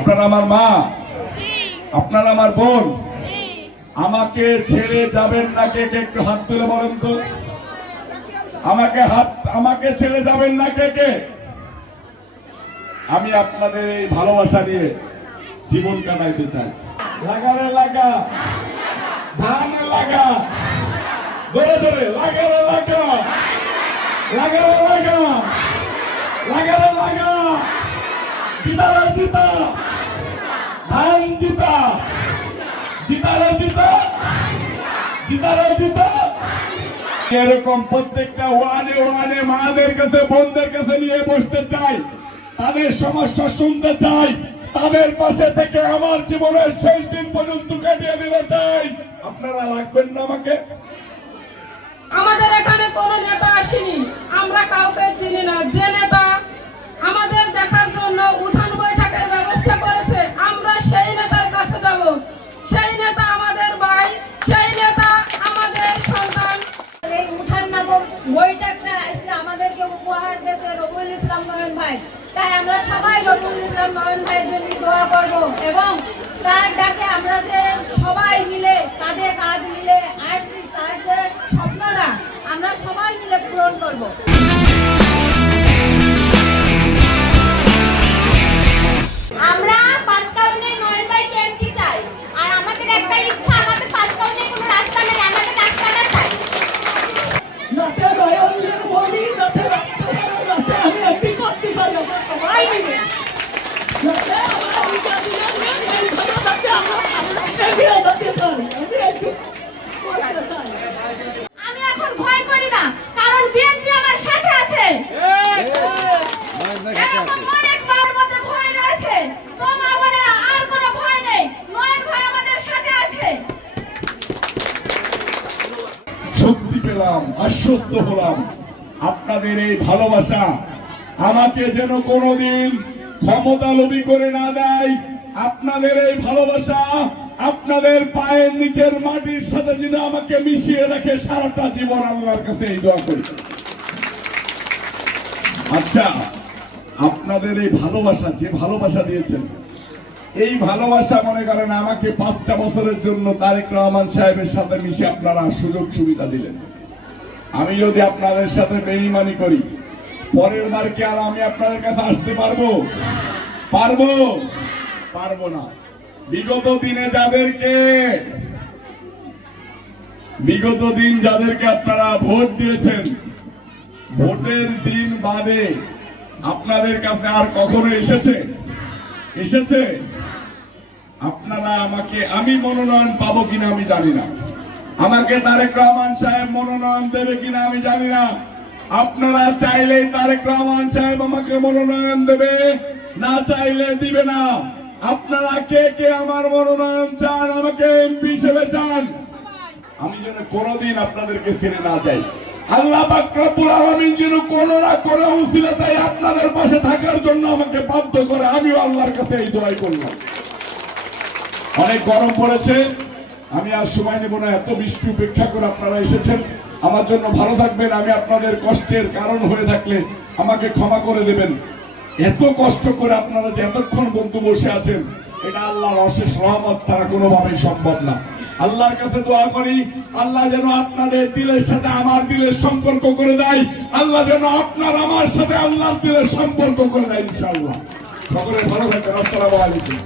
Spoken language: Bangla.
আপনারা আমার মা, আপনারা আমার বোন। আমাকে ছেড়ে যাবেন না কে কে? একটু হাত তুলে বলেন তো। আমাকে ছেড়ে যাবেন না কে কে? আমি আপনাদের এই ভালোবাসা নিয়ে জীবন কাটাইতে চাই। লাগারে লাগা, ধান লাগা, ধরে ধরে লাগারে লাগা, লাগারে লাগা, লাগারে লাগা, জিতারে জিতা, ধান জিতা, জিতারে জিতা, জিতারে জিতা। এরকম প্রত্যেকটা ওয়ানে ওয়ানে মাদের কাছে, বোনদের কাছে নিয়ে বসতে চাই, তাদের সমস্যা শুনতে চাই, তাদের পাশে থেকে আমার জীবনের শেষ দিন পর্যন্ত কাটিয়ে দিতে চাই। আপনারা লাগবেন না আমাকে? আমাদের এখানে কোনো নেতা আসেনি, আমরা কাউকে চিনি না। যে নেতা আমাদের দেখার জন্য উঠান বৈঠকের ব্যবস্থা করেছে, আমরা সেই নেতার কাছে যাব। সেই নেতা আমাদের ভাই, সেই নেতা আমাদের সন্তান। এই উঠান বৈঠকটা আজকে আমাদেরকে উপহার দিয়েছে রবিউল ইসলাম নয়ন ভাই। তাই আমরা সবাই রবিউল ইসলাম নয়ন ভাইয়ের জন্য দোয়া করব এবং তার ডাকে আমরা যে সবাই মিলে কাঁধে কাঁধ মিলে আসছি, তার যে স্বপ্নটা আমরা সবাই মিলে পূরণ করব। আমরা 5 কাউন্টে নয়ন ভাই ক্যাম্পটি চাই। আর আমাদের একটা ইচ্ছা, আমাদের 5 কাউন্টে কোনো রাস্তা নেই, আমাদের রাস্তাটা চাই। যাতে নয়নের বলি, যাতে যাতে আমি একটি করতে পারি, আমরা সবাই মিলে যাতে আমরা এইভাবে যাতে আমরা এগিয়ে যেতে পারি। আমি একটু করতে চাই। আমি এখন ভয় করি না, কারণ বিএনপি আমার সাথে আছে। এরকম অনেকবার মধ্যে ভয় রয়েছে, তো মা বোনেরা আর কোনো ভয় নেই, নয়ন ভাই আমাদের সাথে আছে। শক্তি পেলাম, আশ্বস্ত হলাম। আপনাদের এই ভালোবাসা আমাকে যেন কোনোদিন ক্ষমতা লোভী করে না দেয়। আপনাদের এই ভালোবাসা আপনাদের পায়ের নিচের মাটির সাথে যেন আমাকে মিশিয়ে রাখে সারাটা জীবন। আল্লাহর কাছে এই দোয়া করি। আচ্ছা, আপনাদের এই ভালোবাসা, যে ভালোবাসা দিয়েছেন, এই ভালোবাসা মনে করেন আমাকে 5টা বছরের জন্য তারেক রহমান সাহেবের সাথে মিশে আপনারা সুযোগ সুবিধা দিলেন। আমি যদি আপনাদের সাথে বেঈমানি করি, পরের বার কি আর আমি আপনাদের কাছে আসতে পারবো? পারবো? পারবো না। বিগত দিনে যাদেরকে আপনারা ভোট দিয়েছেন, ভোটের দিন বাদে আপনাদের কাছে আর কখনো এসেছে? আপনারা আমি মনোনয়ন পাবো কিনা আমি জানি না, আমাকে তারেক রহমান সাহেব মনোনয়ন দেবে কিনা আমি জানি না। আপনারা চাইলেই তারেক রহমান সাহেব আমাকে মনোনয়ন দেবে, না চাইলে দিবে না। আপনারা কে কে আমার মনোনয়ন চান, আমাকে এমপি হিসেবে চান? আমি যেন কোনোদিন আপনাদেরকে ছেড়ে না যাই। আল্লাহ পাক রব্বুল আলামিন যেন কোনো না কোনো উসিলায় আপনাদের পাশে থাকার জন্য আমাকে বাধ্য করে। আমিও আল্লাহর কাছে এই দোয়াই করলাম। অনেক গরম পড়েছে, আমি আর সময় নেব না। এত বৃষ্টি উপেক্ষা করে আপনারা এসেছেন, আমার জন্য ভালো থাকবেন। আমি আপনাদের কষ্টের কারণ হয়ে থাকলে আমাকে ক্ষমা করে দেবেন। এত কষ্ট করে আপনারা যে এতক্ষণ বন্ধু বসে আছেন, এটা আল্লাহর অশেষ রহমত ছাড়া কোনোভাবেই সম্ভব না। আল্লাহর কাছে দোয়া করি, আল্লাহ যেন আপনাদের দিলের সাথে আমার দিলের সম্পর্ক করে দেয়। আল্লাহ যেন আপনার আমার সাথে আল্লাহর দিলের সম্পর্ক করে দেয় ইনশাআল্লাহ। সকলে ভালো থাকবেন। আসসালামু আলাইকুম।